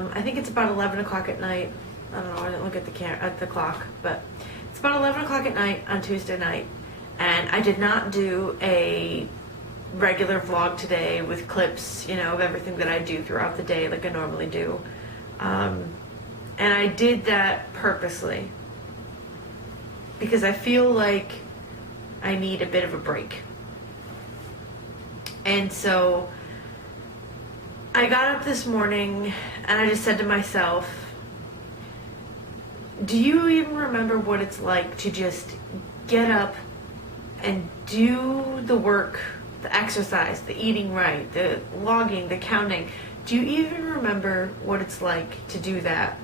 I think it's about 11 o'clock at night. I don't know, I didn't look at the clock, but it's about 11 o'clock at night on Tuesday night, and I did not do a regular vlog today with clips, you know, of everything that I do throughout the day like I normally do. And I did that purposely because I feel like I need a bit of a break. And so I got up this morning and I just said to myself, do you even remember what it's like to just get up and do the work, the exercise, the eating right, the logging, the counting? Do you even remember what it's like to do that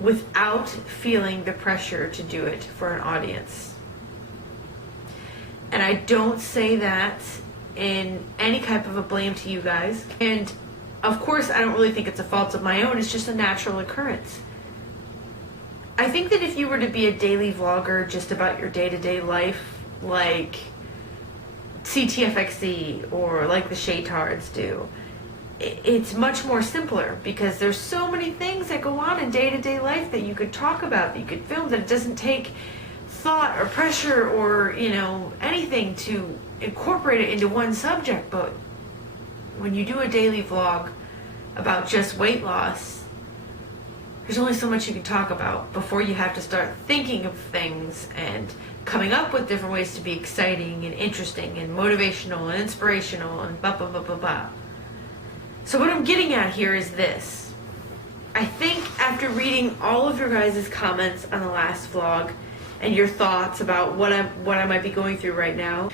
without feeling the pressure to do it for an audience? And I don't say that in any type of a blame to you guys. And of course, I don't really think it's a fault of my own. It's just a natural occurrence. I think that if you were to be a daily vlogger just about your day-to-day life, like CTFXC or like the Shaytards do, it's much more simpler because there's so many things that go on in day-to-day life that you could talk about, that you could film, that it doesn't take thought or pressure or, you know, anything to incorporate it into one subject. But when you do a daily vlog about just weight loss, there's only so much you can talk about before you have to start thinking of things and coming up with different ways to be exciting and interesting and motivational and inspirational and blah, blah, blah, blah, blah. So what I'm getting at here is this. I think after reading all of your guys' comments on the last vlog and your thoughts about what I might be going through right now,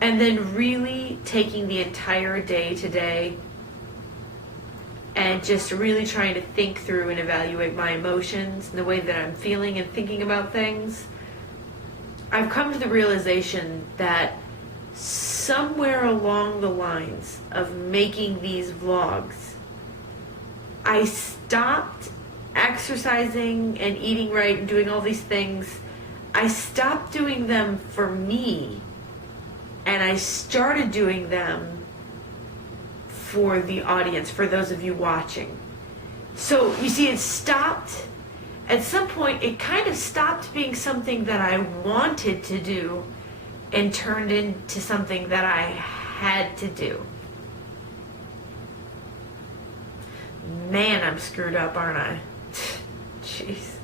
and then really taking the entire day today and just really trying to think through and evaluate my emotions and the way that I'm feeling and thinking about things, I've come to the realization that somewhere along the lines of making these vlogs, I stopped exercising and eating right and doing all these things. I stopped doing them for me, and I started doing them for the audience, for those of you watching. So you see, it stopped at some point. It kind of stopped being something that I wanted to do and turned into something that I had to do. Man, I'm screwed up, aren't I? Jeez.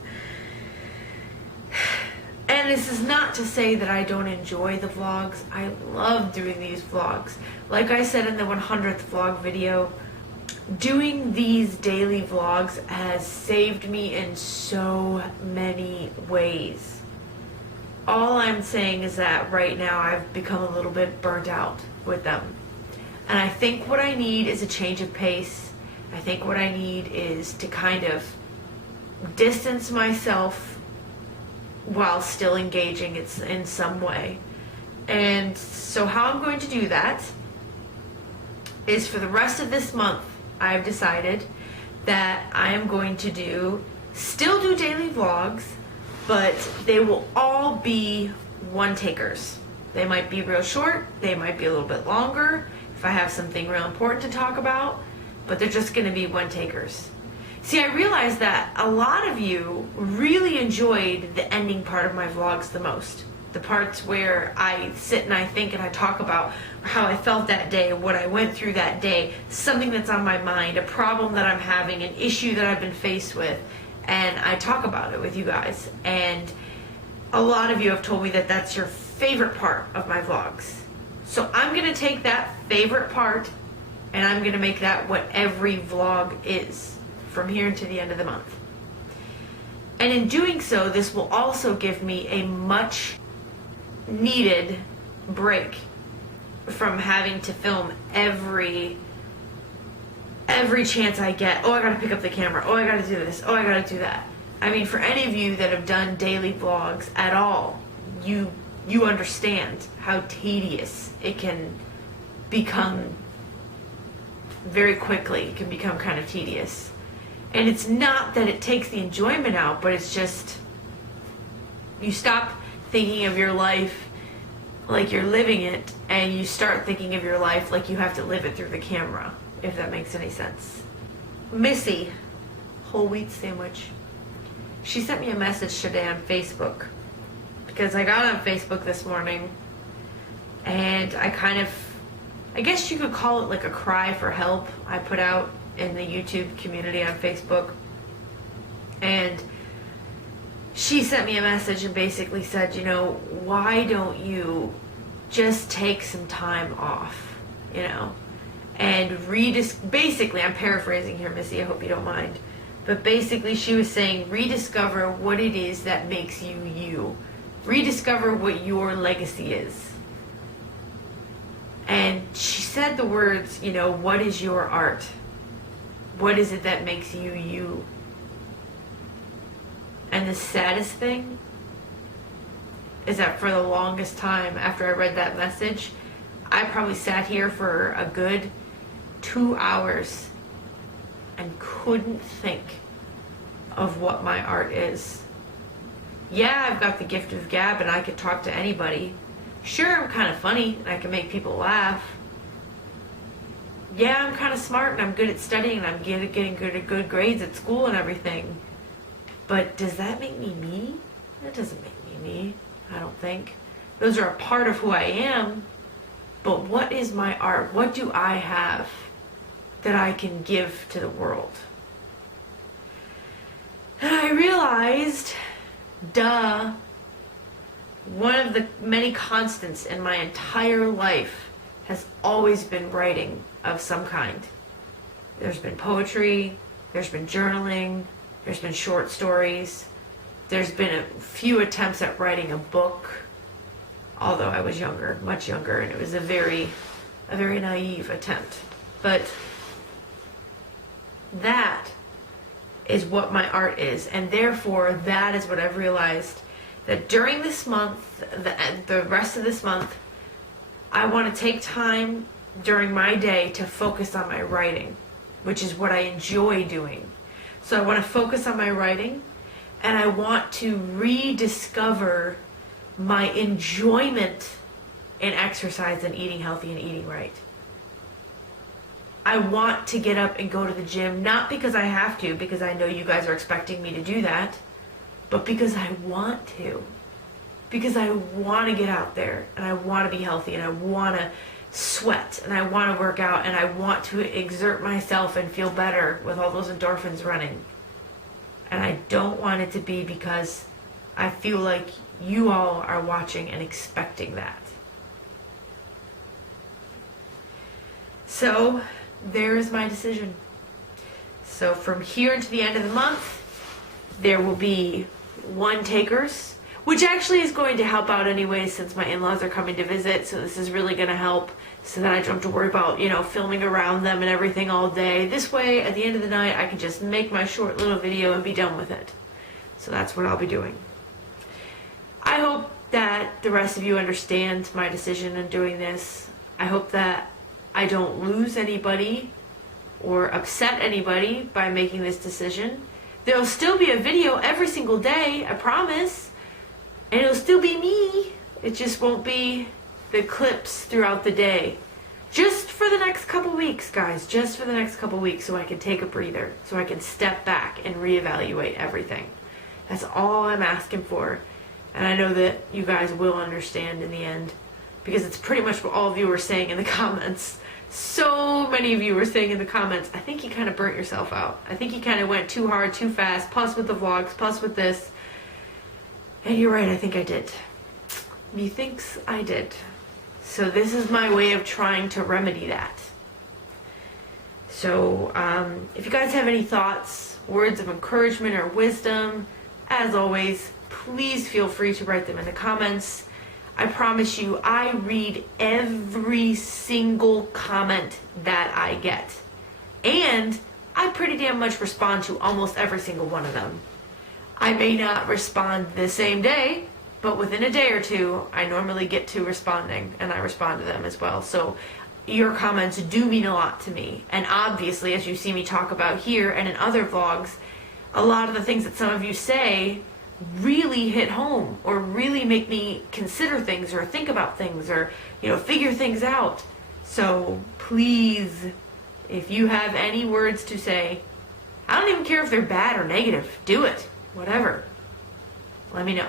And this is not to say that I don't enjoy the vlogs. I love doing these vlogs. Like I said in the 100th vlog video, doing these daily vlogs has saved me in so many ways. All I'm saying is that right now I've become a little bit burnt out with them. And I think what I need is a change of pace. I think what I need is to kind of distance myself while still engaging it in some way. And so how I'm going to do that is, for the rest of this month, I've decided that I am going to still do daily vlogs, but they will all be one-takers. They might be real short, they might be a little bit longer if I have something real important to talk about, but they're just gonna be one-takers. See, I realized that a lot of you really enjoyed the ending part of my vlogs the most. The parts where I sit and I think and I talk about how I felt that day, what I went through that day, something that's on my mind, a problem that I'm having, an issue that I've been faced with, and I talk about it with you guys. And a lot of you have told me that that's your favorite part of my vlogs. So I'm gonna take that favorite part and I'm gonna make that what every vlog is from here to the end of the month. And in doing so, this will also give me a much needed break from having to film every chance I get. Oh, I gotta pick up the camera. Oh, I gotta do this. Oh, I gotta do that. I mean, for any of you that have done daily vlogs at all, you understand how tedious it can become very quickly. It can become kind of tedious. And it's not that it takes the enjoyment out, but it's just, you stop thinking of your life like you're living it, and you start thinking of your life like you have to live it through the camera, if that makes any sense. Missy whole wheat sandwich. She sent me a message today on Facebook because I got on Facebook this morning and I guess you could call it like a cry for help I put out in the YouTube community on Facebook. And she sent me a message and basically said, why don't you just take some time off, and basically, I'm paraphrasing here, Missy, I hope you don't mind, but basically she was saying, rediscover what it is that makes you you. Rediscover what your legacy is. And she said the words, what is your art? What is it that makes you you? And the saddest thing is that for the longest time after I read that message, I probably sat here for a good 2 hours and couldn't think of what my art is. Yeah, I've got the gift of gab and I could talk to anybody. Sure, I'm kind of funny and I can make people laugh. Yeah, I'm kind of smart and I'm good at studying and I'm getting good grades at school and everything. But does that make me me? That doesn't make me me, I don't think. Those are a part of who I am. But what is my art? What do I have that I can give to the world? And I realized, one of the many constants in my entire life has always been writing of some kind. There's been poetry, there's been journaling, there's been short stories, there's been a few attempts at writing a book, although I was younger, much younger, and it was a very naive attempt. But that is what my art is, and therefore that is what I've realized, that during this month, the rest of this month, I want to take time during my day to focus on my writing, which is what I enjoy doing. So I want to focus on my writing, and I want to rediscover my enjoyment in exercise and eating healthy and eating right. I want to get up and go to the gym, not because I have to, because I know you guys are expecting me to do that, but because I want to. Because I want to get out there, and I want to be healthy, and I want to sweat, and I want to work out, and I want to exert myself and feel better with all those endorphins running. And I don't want it to be because I feel like you all are watching and expecting that. So there is my decision. So from here into the end of the month, there will be 1 takers, which actually is going to help out anyway since my in-laws are coming to visit. So this is really going to help so that I don't have to worry about, filming around them and everything all day. This way, at the end of the night, I can just make my short little video and be done with it. So that's what I'll be doing. I hope that the rest of you understand my decision in doing this. I hope that I don't lose anybody or upset anybody by making this decision. There'll still be a video every single day, I promise. And it'll still be me. It just won't be the clips throughout the day. Just for the next couple weeks, guys. Just for the next couple weeks so I can take a breather. So I can step back and reevaluate everything. That's all I'm asking for. And I know that you guys will understand in the end. Because it's pretty much what all of you were saying in the comments. So many of you were saying in the comments, I think you kind of burnt yourself out. I think you kind of went too hard, too fast. Plus with the vlogs, plus with this. And you're right, I think I did. Methinks I did. So this is my way of trying to remedy that. So if you guys have any thoughts, words of encouragement or wisdom, as always, please feel free to write them in the comments. I promise you, I read every single comment that I get. And I pretty damn much respond to almost every single one of them. I may not respond the same day, but within a day or two, I normally get to responding, and I respond to them as well. So your comments do mean a lot to me. And obviously, as you see me talk about here and in other vlogs, a lot of the things that some of you say really hit home or really make me consider things or think about things or, figure things out. So please, if you have any words to say, I don't even care if they're bad or negative. Do it. Whatever. Let me know.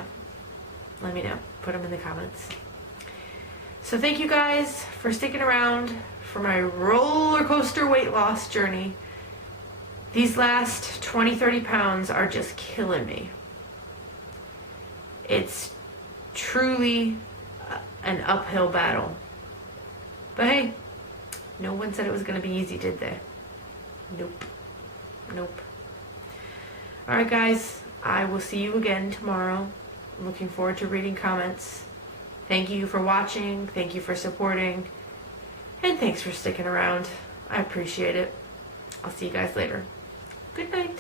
Let me know. Put them in the comments. So thank you guys for sticking around for my roller coaster weight loss journey. These last 20-30 pounds are just killing me. It's truly an uphill battle. But hey, no one said it was going to be easy, did they? Nope. Nope. Alright guys, I will see you again tomorrow. I'm looking forward to reading comments. Thank you for watching, thank you for supporting, and thanks for sticking around. I appreciate it. I'll see you guys later. Good night.